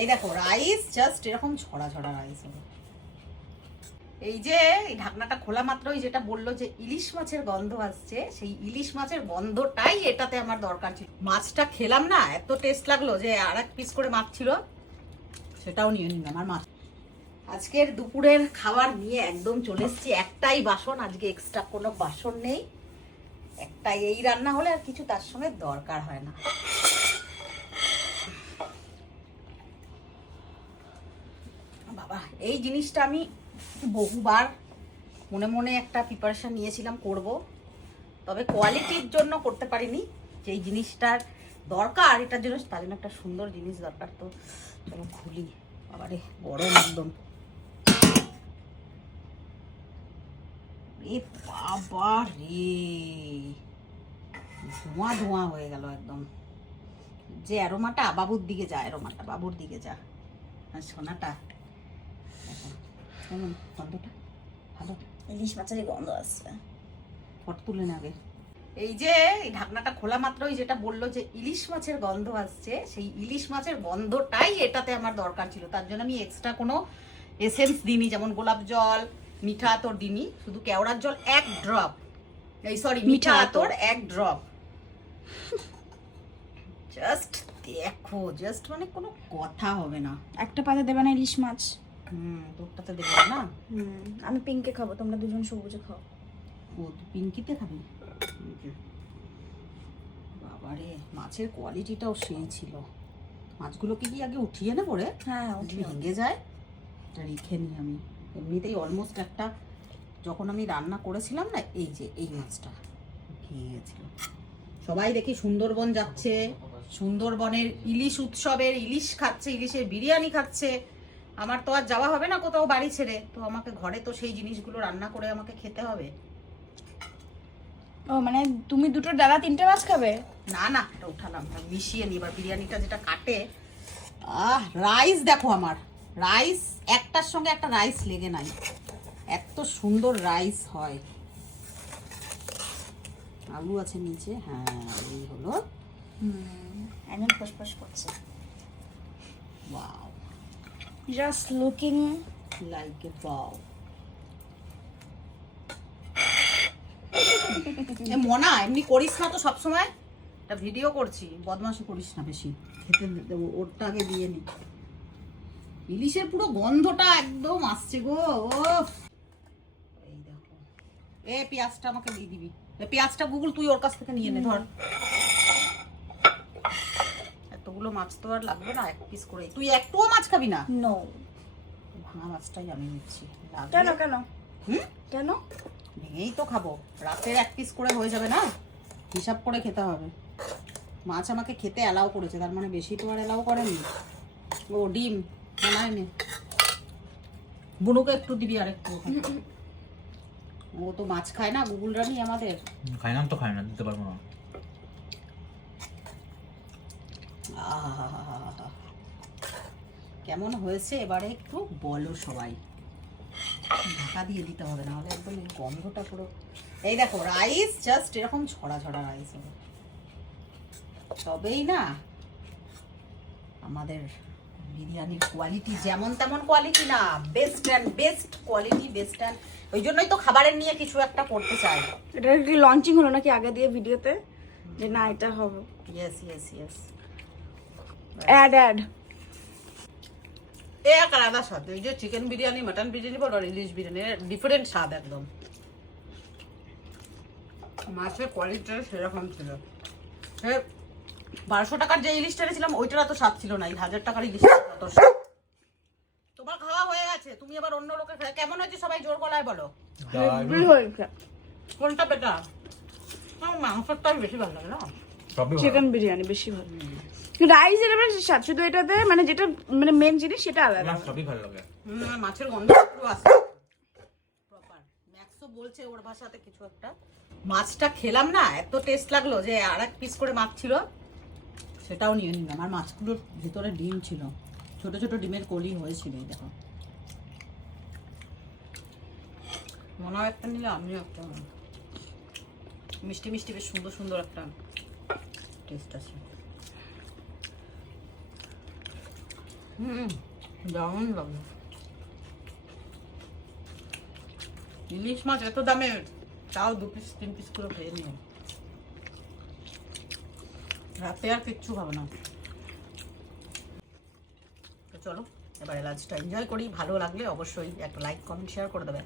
এই দেখো rice just এরকম ছড়া ছড়া রাইস হবে। এই যে এই ঢাকনাটা খোলা মাত্রই যেটা বললো যে ইলিশ মাছের গন্ধ আসছে, সেই ইলিশ মাছের গন্ধটাই এটাতে আমার দরকার ছিল। মাছটা খেলাম না, এত টেস্ট লাগলো যে আর এক পিস করে মাছ ছিল, সেটাও নিয়ে নিলাম। আর মাছ আজকের দুপুরের খাবার নিয়ে একদম চলে এসেছি। একটাই বাসন, আজকে এক্সট্রা কোনো বাসন নেই, একটাই এই রান্না হলে আর কিছু তার সঙ্গে দরকার হয় না। বাবা এই জিনিসটা আমি বহুবার মনে মনে একটা প্রিপারেশন নিয়েছিলাম করব, তবে কোয়ালিটির জন্য করতে পারিনি। যেই জিনিসটার দরকার এটার জন্য, তার জন্য একটা সুন্দর জিনিস দরকার। তো চলো খুলি। বাবারে গরম একদম, এ বাবা রে, ধোঁয়া ধোঁয়া হয়ে গেল একদম। যে অ্যারোমাটা বাবুর দিকে যা, অ্যারোমাটা বাবুর দিকে যা। আর সোনাটা কেমন গন্ধটা? ভালো, ইলিশ মাছের গন্ধ আসছে। ফটো তুলে না আগে। এই যে এই ঢাকনাটা খোলা মাত্রই যেটা বললো যে ইলিশ মাছের গন্ধ আসছে, সেই ইলিশ মাছের গন্ধটাই এটাতে আমার দরকার ছিল। তার জন্য আমি এক্সট্রা কোনো এসেন্স দিইনি, যেমন গোলাপ জল, মিঠা আতর দিইনি, শুধু কেওড়ার জল 1 ড্রপ, এই সরি মিঠা আতর 1 ড্রপ। জাস্ট দেখো, জাস্ট মানে কোনো কথা হবে না। একটা পাতা দেবে না ইলিশ মাছ? তোরটাতে দেবে না। আমি পিঙ্কে খাবো, তোমরা দুজন সবুজে খাও। ও তুই পিঙ্কিতে খাবি? বাবারে মাছের কোয়ালিটিটাও সেই ছিল। মাছগুলোকে কি আগে উঠিয়ে না পরে? হ্যাঁ ভেঙে যায়, এটা রেখে নিই আমি। এমনিতেই অলমোস্ট একটা, যখন আমি রান্না করেছিলাম না, এই যে এই মাছটা ভেঙে গেছিল। সবাই দেখি সুন্দরবন যাচ্ছে, সুন্দরবনের ইলিশ উৎসবের ইলিশ খাচ্ছে, ইলিশের বিরিয়ানি খাচ্ছে। আমার তো আর যাওয়া হবে না কোথাও বাড়ি ছেড়ে, তো আমাকে ঘরে তো সেই জিনিসগুলো রান্না করে আমাকে খেতে হবে। ও মানে তুমি দুটো ডালা 3টে মাছ খাবে? না না, এটা উঠালাম, মিশিয়ে নি এবার বিরিয়ানিটা যেটা কাটে। রাইস দেখো, আমার রাইস একটার সঙ্গে একটা রাইস লেগে নাই, এত সুন্দর রাইস হয়। আলু আছে নিচে, হ্যাঁ এই হলো। একদম ফসফস করছে। Wow, just looking like a wow. মনা এমনি করিস না তো সবসময়, একটা ভিডিও করছি, বদমাশি করিস না বেশি। খেতে দেবো, ওরটা আগে দিয়ে নি। ইলিশের পুরো গন্ধটা একদম আসছে গো। এই দেখো, এ পেঁয়াজটা আমাকে দিয়ে দিবি। পেঁয়াজটা গুগল তুই ওর কাছ থেকে নিয়ে নে, ধর। এতগুলো মাছ তো আর লাগবে না, 1 পিস করে। তুই একটুও মাছ খাবি না? নো, ভাঙা মাছটাই আমি নিচ্ছি। কেন কেন কেন? ভেঙেই তো খাবো, রাতের 1 পিস করে হয়ে যাবে না, হিসাব করে খেতে হবে। মাছ আমাকে খেতে অ্যালাউ করেছে, তার মানে বেশি তো আর অ্যালাউ করেনি। ও ডিম বানায় নে, বুনুকে একটু দিবি আর একটু। ও তো মাছ খায় না, গুগল রানি আমাদের। খাই না তো, খাই না, দিতে পারবো না। কেমন হয়েছে এবারে একটু বলো সবাই। ঢাকা দিয়ে দিতে হবে, না হলে একদম গন্ধটা পুরো। এই দেখো রাইস জাস্ট এরকম ছড়া ছড়া রাইস হবে, তবেই না আমাদের বিরিয়ানির কোয়ালিটি যেমন তেমন কোয়ালিটি না, best and best quality, best and. ওই জন্যই তো খাবারের নিয়ে কিছু একটা করতে চাই। এটা কি লঞ্চিং হলো নাকি আগে দিয়ে ভিডিওতে, যে না এটা হবে? Yes yes yes, add a এক আলাদা স্বাদ। এই যে চিকেন বিরিয়ানি, মাটন বিরিয়ানি বলো আর ইলিশ বিরিয়ানি, ডিফারেন্ট স্বাদ একদম। মাছের কোয়ালিটিটা সেরকম ছিল। 1200 টাকার যে ইলিশটা এনেছিলাম ওইটার এত স্বাদ ছিল না, এই 1000 টাকার ইলিশটা এত স্বাদ। তোমার খাওয়া হয়ে গেছে, তুমি আবার অন্য লোকের খাওয়া। কেমন হয়েছে সবাই জোর গলায় বলো। হয়েছে। কোনটা বেটার? আমার মাংসটাই বেশি ভালো লাগে না, চিকেন বিরিয়ানি বেশি ভালো। রাইস এর স্বাদ শুধু এটাতে, মানে যেটা মানে মেন জিনিস সেটা আলাদা। সবই ভালো লাগে। মাছের গন্ধ পুরো আসে প্রপার। ম্যাক্সও বলছে ওর ভাষাতে কিছু একটা। মাছটা খেলাম না, এত টেস্ট লাগলো যে আর 1 পিস করে মাছ ছিল, সেটাও নিয়ে নিলাম। আর মাছগুলোর ভিতরে ডিম ছিল, ছোট ছোট ডিমের কলি হয়েছিল। এই দেখো, মনে হয় একটা নিলে আমিও একটা। মিষ্টি মিষ্টি বেশ সুন্দর সুন্দর একটা টেস্ট আছে। দারুণ লাগলো। ইলিশ মাছ এত দামে, তাও 2 পিস 3 পিস করে খেয়ে নিয়ে রাতে আর কিচ্ছু খাবো না। তো চলো এবারে লাঞ্চটা এনজয় করি। ভালো লাগলে অবশ্যই একটা লাইক কমেন্ট শেয়ার করে দেবে।